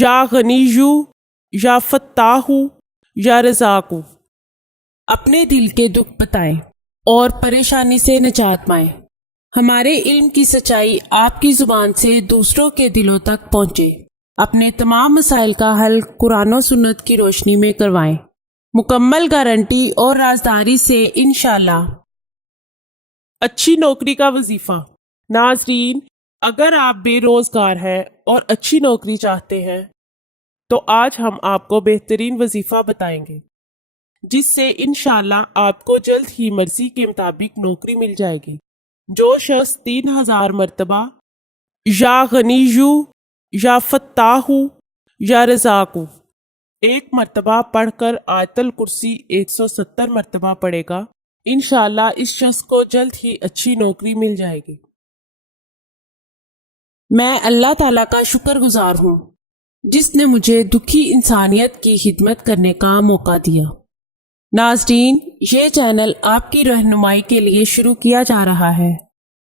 یا غنیو، یا فتاحو، یا رزاقو۔ اپنے دل کے دکھ بتائیں اور پریشانی سے نجات پائیں۔ ہمارے علم کی سچائی آپ کی زبان سے دوسروں کے دلوں تک پہنچے۔ اپنے تمام مسائل کا حل قرآن و سنت کی روشنی میں کروائیں، مکمل گارنٹی اور رازداری سے انشاءاللہ۔ اچھی نوکری کا وظیفہ۔ ناظرین، اگر آپ بے روزگار ہیں اور اچھی نوکری چاہتے ہیں تو آج ہم آپ کو بہترین وظیفہ بتائیں گے جس سے انشاءاللہ آپ کو جلد ہی مرضی کے مطابق نوکری مل جائے گی۔ جو شخص 3000 مرتبہ یا غنیو، یا فتاحو، یا رزاقو ایک مرتبہ پڑھ کر آیت الکرسی 170 مرتبہ پڑھے گا، انشاءاللہ اس شخص کو جلد ہی اچھی نوکری مل جائے گی۔ میں اللہ تعالیٰ کا شکر گزار ہوں جس نے مجھے دکھی انسانیت کی خدمت کرنے کا موقع دیا۔ ناظرین، یہ چینل آپ کی رہنمائی کے لیے شروع کیا جا رہا ہے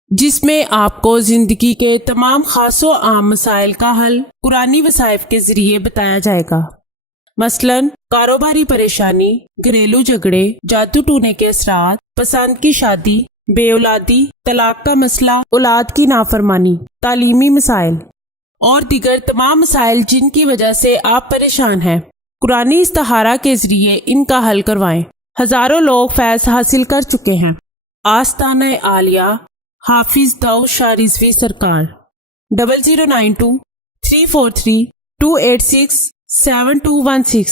جس میں آپ کو زندگی کے تمام خاص و عام مسائل کا حل قرآنی وظائف کے ذریعے بتایا جائے گا۔ مثلاً کاروباری پریشانی، گھریلو جھگڑے، جادو ٹونے کے اثرات، پسند کی شادی، بے اولادی، طلاق کا مسئلہ، اولاد کی نافرمانی، تعلیمی مسائل اور دیگر تمام مسائل جن کی وجہ سے آپ پریشان ہیں، قرآنی استخارہ کے ذریعے ان کا حل کروائیں۔ ہزاروں لوگ فیض حاصل کر چکے ہیں۔ آستانہ عالیہ حافظ داؤد شاہ رضوی سرکار 0092 343 286 7216